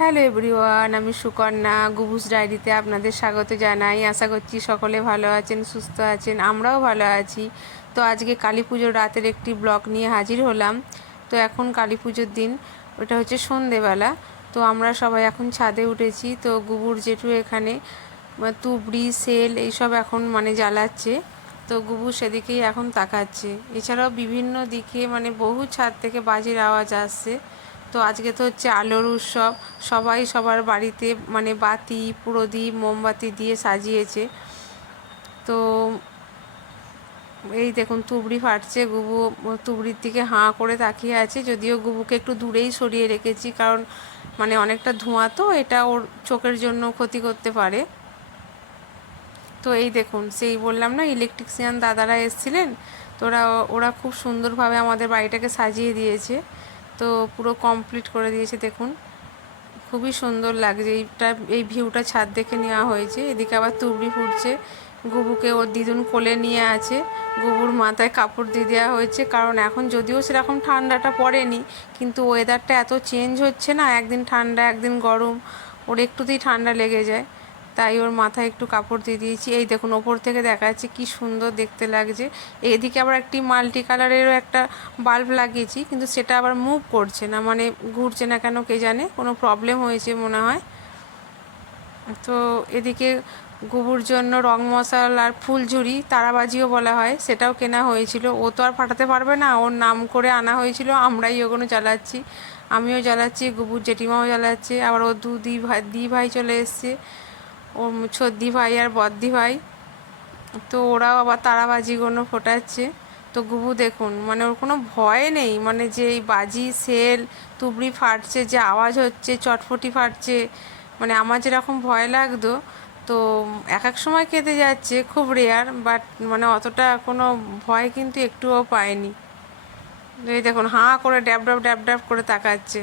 Hello everyone, আমি সুকন্যা গুবুস ডায়েরিতে আপনাদের স্বাগত জানাই। আশা করছি সকলে ভালো আছেন, সুস্থ আছেন, আমরাও ভালো আছি। তো আজকে কালী পুজোর রাতের একটি ব্লগ নিয়ে হাজির হলাম। তো এখন কালী পুজোর দিন, ওটা হচ্ছে সন্ধেবেলা। তো আমরা সবাই এখন ছাদে উঠেছি। তো গুবুর জেঠু এখানে তুবড়ি সেল এইসব এখন জ্বালাচ্ছে। তো গুবু সেদিকেই এখন তাকাচ্ছে। এছাড়াও বিভিন্ন দিকে বহু ছাদ থেকে বাজির আওয়াজ আসছে। তো আজকে তো হচ্ছে আলোর উৎসব, সবাই সবার বাড়িতে বাতি, প্রদীপ, মোমবাতি দিয়ে সাজিয়েছে। তো এই দেখুন তুবড়ি ফাটছে, গুবু তুবড়ির দিকে হাঁ করে তাকিয়ে আছে। যদিও গুবুকে একটু দূরেই সরিয়ে রেখেছি, কারণ অনেকটা ধোঁয়া, তো এটা ওর চোখের জন্য ক্ষতি করতে পারে। তো এই দেখুন, সেই বললাম না ইলেকট্রিশিয়ান দাদারা এসেছিলেন, তো ওরা খুব সুন্দরভাবে আমাদের বাড়িটাকে সাজিয়ে দিয়েছে। তো পুরো কমপ্লিট করে দিয়েছে। দেখুন খুবই সুন্দর লাগছে। এই ভিউটা ছাদ দেখে নেওয়া হয়েছে। এদিকে আবার তুবড়ি ফুটছে, গুবুকে ওর দিদুন কোলে নিয়ে আছে। গুবুর মাথায় কাপড় দিয়ে দেওয়া হয়েছে, কারণ এখন যদিও সেরকম ঠান্ডাটা পড়েনি, কিন্তু ওয়েদারটা এত চেঞ্জ হচ্ছে না, একদিন ঠান্ডা একদিন গরম, ওর একটুতেই ঠান্ডা লেগে যায়। তাই ওর মাথায় একটু কাপড় দিয়ে দিয়েছি। এই দেখুন ওপর থেকে দেখা যাচ্ছে কি সুন্দর দেখতে লাগছে। এদিকে আবার একটি মাল্টি কালারেরও একটা বাল্ব লাগিয়েছি, কিন্তু সেটা আবার মুভ করছে না, ঘুরছে না কেন কে জানে, কোনো প্রবলেম হয়েছে মনে হয়। তো এদিকে গুবুর জন্য রং মশাল আর ফুলঝুরি, তারাবাজিও বলা হয়, সেটাও কেনা হয়েছিল। ও তো আর ফাটাতে পারবে না, ওর নাম করে আনা হয়েছিল, আমরাই ওগুলো জ্বালাচ্ছি। আমিও জ্বালাচ্ছি, গুবুর জেঠিমাও জ্বালাচ্ছে, আবার ও দি ভাই চলে এসছে, ওর ছদ্দি ভাই আর বদ্দি ভাই। তো ওরাও আবার তারাবাজিগুলো ফোটাচ্ছে। তো গুবু দেখুন ওর কোনো ভয় নেই, যে এই বাজি সেল তুবড়ি ফাটছে, যে আওয়াজ হচ্ছে, চটফটি ফাটছে, আমার যেরকম ভয় লাগতো, তো এক এক সময় কেঁদে যাচ্ছে, খুব রেয়ার, বাট অতটা কোনো ভয় কিন্তু একটুও পায়নি। এই দেখুন হাঁ করে ড্যাব ড্যাব ড্যাব ড্যাব করে তাকাচ্ছে।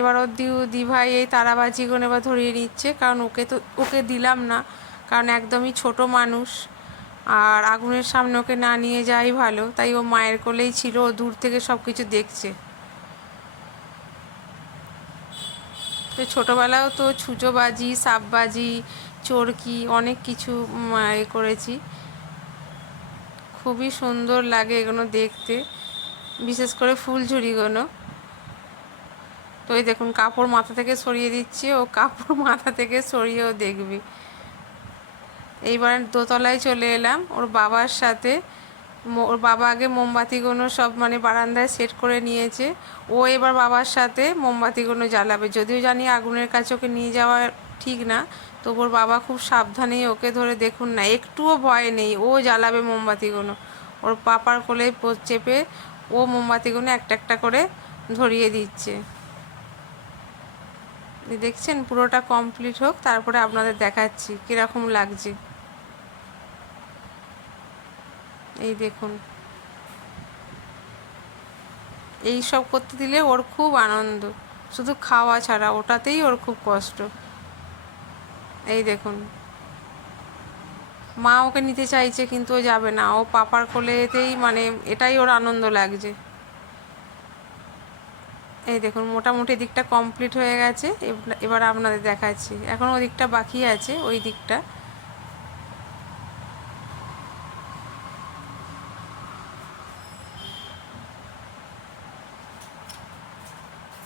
এবার ওর দি ভাই এই তারাবাজিগুলো এবার ধরিয়ে নিচ্ছে, কারণ ওকে দিলাম না, কারণ একদমই ছোট মানুষ, আর আগুনের সামনে ওকে না নিয়ে যাওয়াই ভালো। তাই ও মায়ের কোলেই ছিল, ও দূর থেকে সব কিছু দেখছে। তো ছোটোবেলাও তো ছুঁচোবাজি, সাপবাজি, চরকি, অনেক কিছু করেছি। খুবই সুন্দর লাগে এগুলো দেখতে, বিশেষ করে ফুলঝুরিগুলো। তো এই দেখুন কাপড় মাথা থেকে সরিয়ে দিচ্ছি, ও কাপড় মাথা থেকে সরিয়েও দেখবি। এইবার দোতলায় চলে এলাম ওর বাবার সাথে। ওর বাবা আগে মোমবাতিগুলো সব বারান্দায় সেট করে নিয়েছে। ও এবার বাবার সাথে মোমবাতিগুলো জ্বালাবে। যদিও জানি আগুনের কাছে ওকে নিয়ে যাওয়া ঠিক না, তো ওর বাবা খুব সাবধানেই ওকে ধরে, দেখুন না একটুও ভয় নেই, ও জ্বালাবে মোমবাতিগুলো। ওর পাপার কোলে চেপে ও মোমবাতিগুলো একটা একটা করে ধরিয়ে দিচ্ছে। দেখছেন পুরোটা কমপ্লিট হোক, তারপরে আপনাদের দেখাচ্ছি কীরকম লাগছে। এই দেখুন, এই সব করতে দিলে ওর খুব আনন্দ, শুধু খাওয়া ছাড়া ওটাতেই ওর খুব কষ্ট। এই দেখুন মা ওকে নিতে চাইছে, কিন্তু ও যাবে না, ও পাপার কোলেতেই এটাই ওর আনন্দ লাগছে। এই দেখুন মোটামুটি দিকটা কমপ্লিট হয়ে গেছে। এবার আপনাদের দেখাচ্ছি, এখন ওই দিকটা বাকি আছে, ওই দিকটা।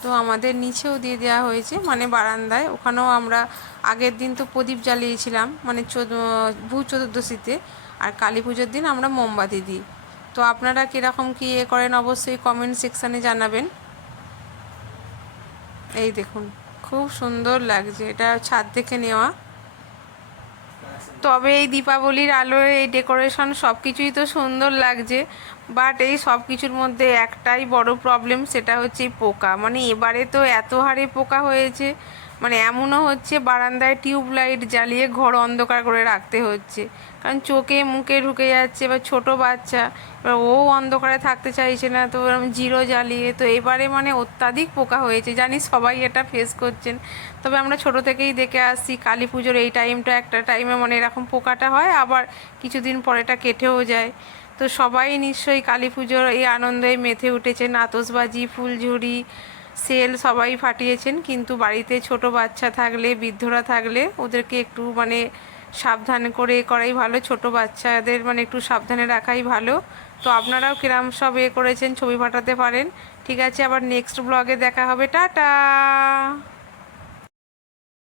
তো আমাদের নিচেও দিয়ে দেওয়া হয়েছে, বারান্দায়, ওখানেও আমরা আগের দিন তো প্রদীপ জ্বালিয়েছিলাম, ভূত চতুর্দশীতে, আর কালী পুজোর দিন আমরা মোমবাতি দিই। তো আপনারা কীরকম কী করেন অবশ্যই কমেন্ট সেকশানে জানাবেন। এই দেখুন খুব সুন্দর লাগছে, এটা ছাদ থেকে নেওয়া। তবে এই দীপাবলির আলোয় এই ডেকোরেশন সব কিছুই তো সুন্দর লাগছে, বাট এই সব কিছুর মধ্যে একটাই বড় প্রবলেম, সেটা হচ্ছে এই পোকা। এবারে তো এত হারে পোকা হয়েছে, এমনও হচ্ছে বারান্দায় টিউবলাইট জ্বালিয়ে ঘর অন্ধকার করে রাখতে হচ্ছে, কারণ চোখে মুখে ঢুকে যাচ্ছে। এবার ছোট বাচ্চা, এবার ও অন্ধকারে থাকতে চাইছে না, তো জিরো জ্বালিয়ে, তো এবারে অত্যাধিক পোকা হয়েছে। জানি সবাই এটা ফেস করছেন, তবে আমরা ছোট থেকেই দেখে আসছি কালী পুজোর এই টাইমটা একটা টাইমে এরকম পোকাটা হয়, আবার কিছুদিন পর এটা কেটেও যায়। তো সবাই নিশ্চয়ই কালী পুজোর এই আনন্দে মেতে উঠেছেন, আতশবাজি, ফুলঝুরি, সেল সবাই ফাটিয়েছেন, কিন্তু বাড়িতে ছোট বাচ্চা থাকলে, বৃদ্ধরা থাকলে ওদেরকে একটু মানে সাবধান করে করাই ভালো, ছোট বাচ্চাদের মানে একটু সাবধানে রাখাই ভালো। তো আপনারাও কিরম সব করেছেন ছবি পাঠাতে পারেন। ঠিক আছে, আবার নেক্সট ব্লগে দেখা হবে, টাটা।